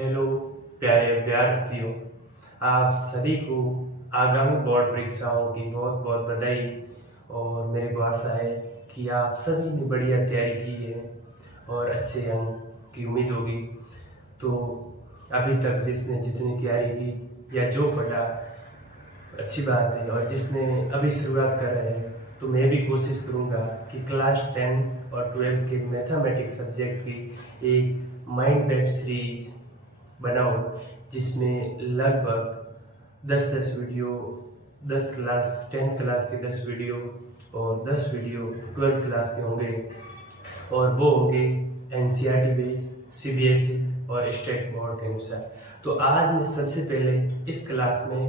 Hello प्यारे अभ्यर्थियों, आप सभी को आगामी बोर्ड परीक्षाओं की बहुत बहुत बधाई। और मेरे को आशा है कि आप सभी ने बढ़िया तैयारी की है और अच्छे अंक की उम्मीद होगी। तो अभी तक जिसने जितनी तैयारी की या जो पढ़ा अच्छी बात है, और जिसने अभी शुरुआत कर रहे हैं तो मैं भी कोशिश करूँगा कि क्लास 10 और 12 के मैथमेटिक्स सब्जेक्ट की एक माइंड मैप सीरीज बनाऊं, जिसमें लगभग 10-10 वीडियो, 10 क्लास 10th क्लास के 10 वीडियो और 10 वीडियो 12th क्लास के होंगे। और वो होंगे NCERT बेस्ड, CBSE और स्टेट बोर्ड के अनुसार। तो आज मैं सबसे पहले इस क्लास में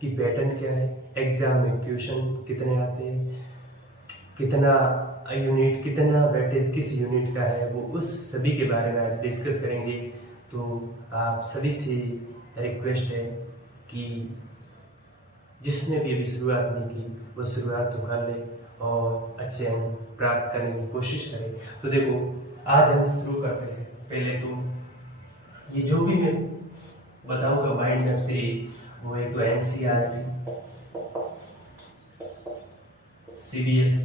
कि पैटर्न क्या है, एग्जाम में क्वेश्चन कितने आते हैं, कितना यूनिट, कितना वेटेज किस यूनिट का है, वो उस सभी के बारे में आज डिस्कस करेंगे। तो आप सभी से रिक्वेस्ट है कि जिसने भी अभी शुरुआत नहीं की वो शुरुआत तो कर ले और अच्छे अंक प्राप्त करने की कोशिश करें। तो देखो, आज हम शुरू करते हैं। पहले तो ये जो भी मैं बताऊंगा माइंड मैप से, वो एक तो NCERT, CBSE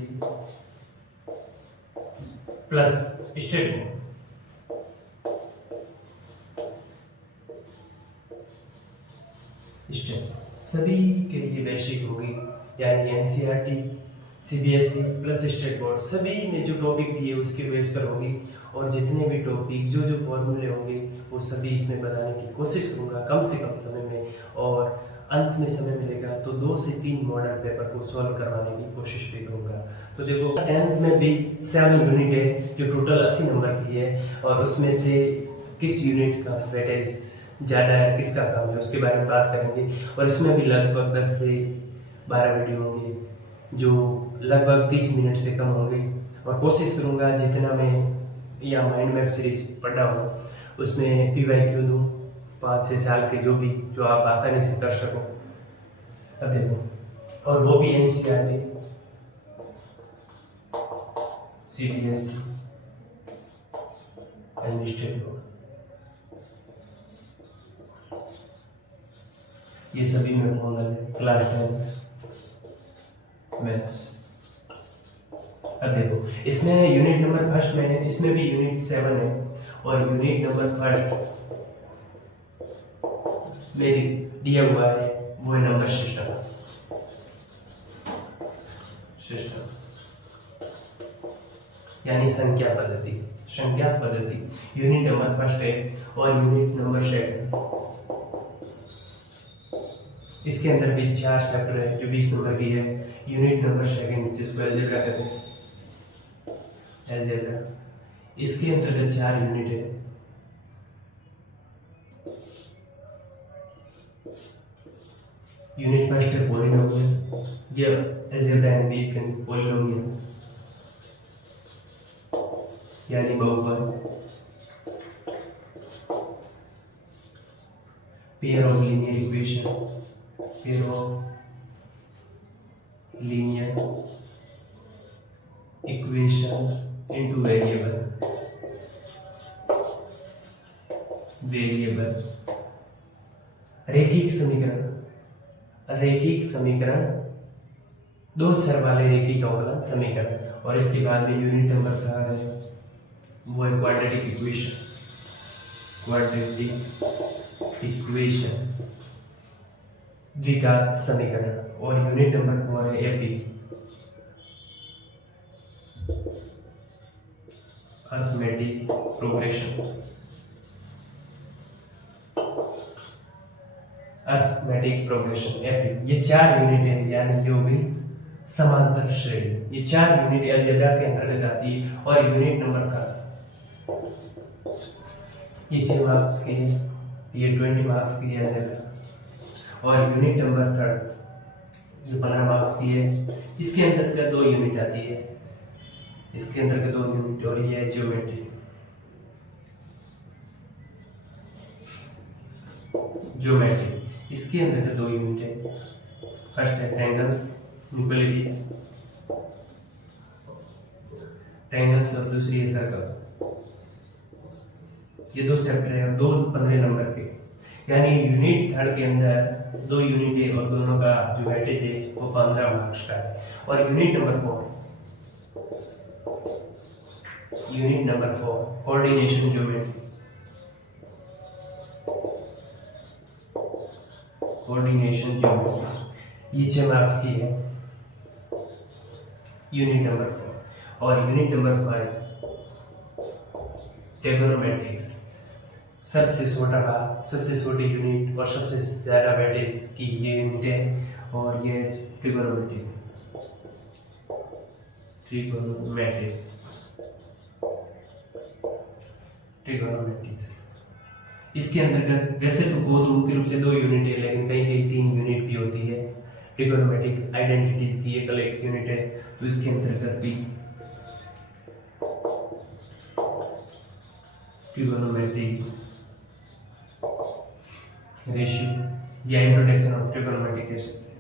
plus state board. सभी के लिए वैश्विक होगी, यानी NCERT, CBSE plus state board, सभी में जो टॉपिक दिए उसके बेस पर होगी। और जितने भी टॉपिक जो जो फॉर्मूले होंगे वो सभी इसमें बताने की कोशिश करूँगा कम से कम समय में। और अंत में समय मिलेगा तो 2 से 3 मॉडल पेपर को सॉल्व करवाने की कोशिश भी करूँगा। तो देखो, 10th में भी 7 यूनिट है जो टोटल 80 नंबर की है, और उसमें से किस यूनिट का वेटेज ज़्यादा है, किसका कम है, उसके बारे में बात करेंगे। और इसमें भी लगभग 10 से 12 वीडियो होंगे जो लगभग 30 मिनट से कम होंगे। और कोशिश करूँगा जितना मैं या माइंड मैप सीरीज पढ़ा हूँ उसमें PYQ दूँ 5-6 साल के, जो आप आसानी से कर सको। अब देखो, और वो भी NCERT, CBSE and state board, ये सभी में कॉमन है। Class 10 maths. अब देखो, इसमें यूनिट नंबर फर्स्ट में है, इसमें भी यूनिट 7 है, और यूनिट नंबर फर्स्ट में दिया हुआ है वो है नंबर सिस्टम। यानी संख्या पद्धति यूनिट नंबर फर्स्ट है, और यूनिट नंबर सेकंड। इसके अंदर भी 4 चैप्टर है जो 20 नंबर की है। यूनिट नंबर सेकंड जिसको अलजेब्रा कहते हैं, अलजेब्रा, इसके अंतर्गत 4 यूनिट है। यूनिट फर्स्ट है पॉलिनोमियल, ये अलजेब्रा एंड बीजगणित, पॉलिनोमियल यानी बहुपद, pair of linear equation, pair of linear equation into variable, रैखिक समीकरण, 2 चर वाले रैखिक अवकलन समीकरण। और इसके बाद में यूनिट नंबर का है वो है क्वाड्रेटिक इक्वेशन, द्विघात समीकरण। और यूनिट नंबर 4 है एपी, अरिथमेटिक प्रोग्रेशन एपी। ये 4 यूनिट है, यानी जो भी समांतर श्रेणी, ये 4 यूनिट अलजेब्रा के अंतर्गत आती है। और यूनिट नंबर था ये 6 मार्क्स की है, ये 20 मार्क्स की है अलजेब्रा। और यूनिट नंबर 3 ये 15 मार्क्स की है। इसके अंतर्गत 2 यूनिट आती है, इसके अंतर्गत 2 यूनिट, और ये है ज्योमेट्री। इसके अंतर्गत 2 यूनिट है। फर्स्ट है ट्रायंगल्स और दूसरी है सर्कल। ये 2 चैप्टर है और 2 15 नंबर के, यानी यूनिट थर्ड के अंदर 2 यूनिट है और दोनों का जो वेटेज है वो 15 मार्क्स का है। और यूनिट नंबर 4 कोऑर्डिनेशन ज्योमेट्री, ये 6 मार्क्स की है यूनिट नंबर 4। और यूनिट नंबर 5 ट्रिगोनोमेट्रिक्स, सबसे छोटा भाग, सबसे छोटी यूनिट और सबसे ज़्यादा वेटेज की ये यूनिट है। और ये ट्रिगोनोमेट्रिक्स, इसके अंतर्गत वैसे तो बहुत मुख्य रूप से 2 यूनिट है, लेकिन कहीं कहीं 3 यूनिट भी होती है। ट्रिगोनोमेट्रिक आइडेंटिटीज की एक अलग यूनिट है, तो इसके अंतर्गत भी ट्रिगोनोमेट्रिक रेशियो या इंट्रोडक्शन ऑफ ट्रिगोनोमेट्रिक कह सकते हैं।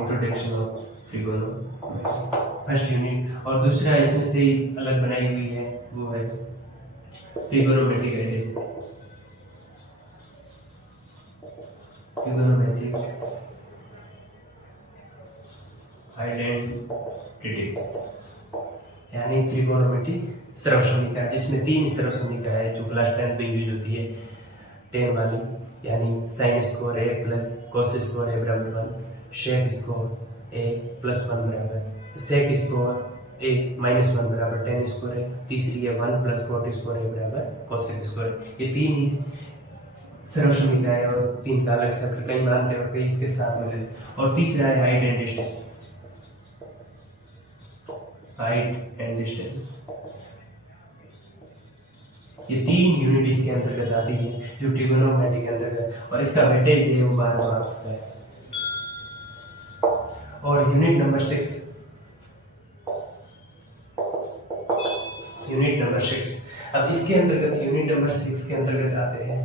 Introduction of trigonometry first unit. और दूसरा इसमें से अलग बनाई हुई है वो है ट्रिगोनोमेट्रिक आइडेंटिटीज, यानी त्रिकोणमिति सर्वसमीकरण, जिसमें 3 सर्वसमीकरण है जो क्लास 10 में यूज होती है 10 वाली, यानी साइन स्क्वायर ए प्लस कोस स्क्वायर ए बराबर 1, शेक स्क्वायर ए प्लस 1 बराबर सेक स्क्वायर ए माइनस 1 बराबर टेन स्क्वायर है। तीसरी है 1 प्लस कॉट स्क्वायर ए बराबर कोसेक स्क्वायर। ये 3 ही सर्वसमीकरण है और 3 का अलग शब्द कई मानते हैं और कई इसके साथ में। और तीसरा है हाइट एंड डिस्टेंस। ये 3 यूनिट इसके अंतर्गत आती है जो ट्रिगोनोमेट्री के अंतर्गत, और इसका वेटेज है वो 12 मार्क्स का है। और यूनिट नंबर 6 अब इसके अंतर्गत यूनिट नंबर 6 के अंतर्गत आते हैं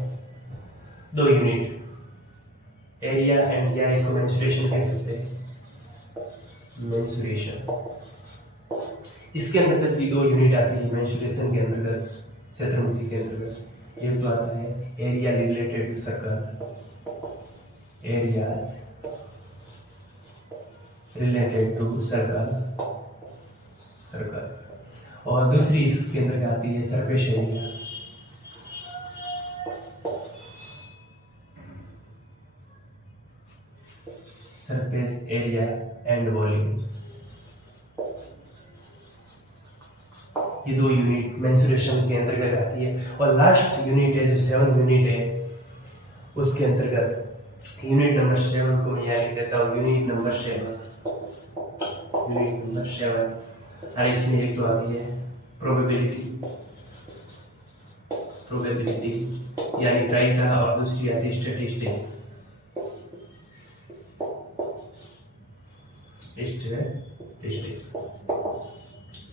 2 यूनिट, एरिया एंड, या इसको मेंसुरेशन कह सकते हैं, मेंसुरेशन। इसके अंतर्गत भी 2 यूनिट आती है मेंसुरेशन के अंतर्गत, क्षेत्रमिति के अंतर्गत। एक तो आता है area related to circle, areas related to circle, और दूसरी इसके अंतर्गत आती है surface area, surface area and volumes. ये 2 यूनिट मेंसुरेशन के अंतर्गत आती है। और लास्ट यूनिट है जो 7 यूनिट है, उसके अंतर्गत यूनिट नंबर 7 को मैं यहाँ लिख देता हूँ, यूनिट नंबर 7। और इसमें एक तो आती है प्रोबेबिलिटी यानी प्रायिकता, और दूसरी आती है स्टैटिस्टिक्स,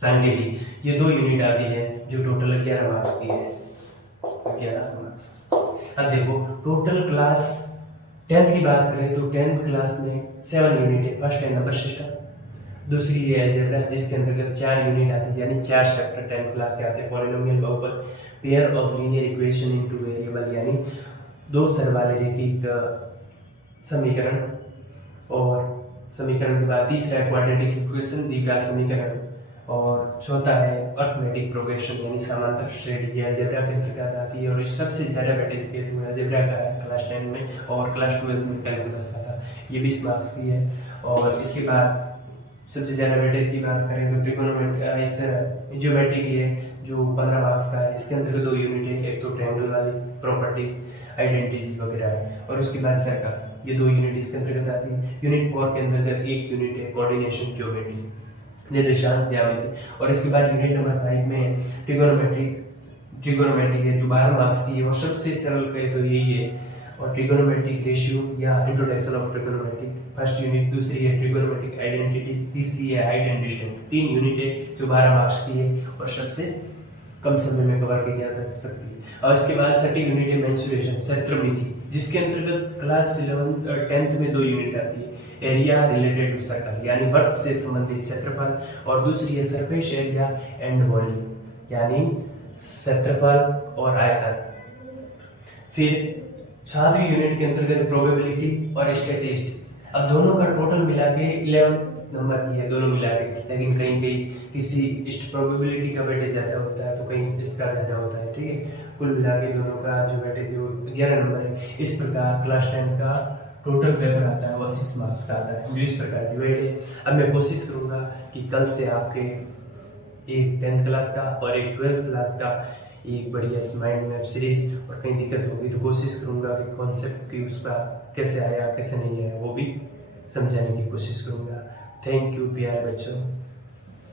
सांख्यिकी। ये 2 यूनिट आती है जो टोटल 11 मार्क्स की है, 11 मार्क्स। अब देखो टोटल क्लास 10th की बात करें तो 10th क्लास में 7 यूनिट है। फर्स्ट है नंबर सिस्टम, दूसरी है अलजेब्रा जिसके अंतर्गत 4 यूनिट आती है, यानी 4 चैप्टर 10th क्लास के आते हैं। पॉलिनोमियल बहुपद, pair of linear equation into variable, यानी 2 चर वाले रैखिक समीकरण। और समीकरण के बाद तीसरा है क्वाड्रेटिक इक्वेशन, द्विघात समीकरण। और चौथा है अर्थमेटिक प्रोग्रेशन यानी समांतर श्रेणी, ये अलजेब्रा के अंतर्गत आती है। और इस सबसे ज़्यादा वेटेज के तो अलजेब्रा का है क्लास 10 में, और क्लास 12 में कैलकुलस का था, ये 20 मार्क्स की है। और इसके बाद सबसे ज़्यादा वेटेज की बात करें तो ट्रिगोनोमेट्री, इस ज्योमेट्री की है जो 15 मार्क्स का है। इसके अंतर्गत 2 यूनिट है, एक तो ट्रायंगल वाली प्रॉपर्टीज, आइडेंटिटीज वगैरह है, और उसके बाद सर्कल, ये 2 यूनिट इसके अंतर्गत आती है। यूनिट 4 के अंतर्गत 1 यूनिट है कोऑर्डिनेशन ज्योमेट्री, निर्देशांक ज्यामिति। और इसके बाद यूनिट नंबर 5 में ट्रिगोनोमेट्री है जो 12 मार्क्स की है, और सबसे सरल कहे तो यही है। और ट्रिगोनोमेट्रिक रेशियो या introduction of trigonometry first unit, दूसरी है ट्रिगोनोमेट्रिक आइडेंटिटीज, तीसरी है हाइट एंड डिस्टेंस। 3 यूनिट है जो 12 मार्क्स की है और सबसे कम समय में कवर की जा सकती है। और इसके बाद छठी यूनिट है मेंसुरेशन, क्षेत्रमिति, जिसके अंतर्गत क्लास 10th में 2 यूनिट आती है। एरिया रिलेटेड टू सर्कल यानी वृत्त से संबंधित क्षेत्रफल, और दूसरी है सरफेस एरिया एंड वॉल्यूम यानी क्षेत्रफल और आयतन। फिर 7वीं यूनिट के अंतर्गत प्रोबेबिलिटी और स्टैटिस्टिक्स। अब दोनों का टोटल मिला के 11 नंबर की है दोनों मिला के, लेकिन कहीं कहीं किसी प्रोबेबिलिटी का वेटेज ज़्यादा होता है तो कहीं इसका ज़्यादा होता है, ठीक है। कुल मिला के दोनों का जो वेटेज है वो 11 नंबर है। इस प्रकार क्लास 10 का टोटल पेपर आता है वो 80 मार्क्स का आता है, जो इस प्रकार डिवाइड है। अब मैं कोशिश करूँगा कि कल से आपके एक 10th क्लास का और एक 12th क्लास का एक बढ़िया माइंड मैप सीरीज, और कहीं दिक्कत होगी तो कोशिश करूँगा कि कॉन्सेप्ट की उसका कैसे आया कैसे नहीं आया वो भी समझाने की कोशिश करूँगा। थैंक यू प्यारे बच्चों।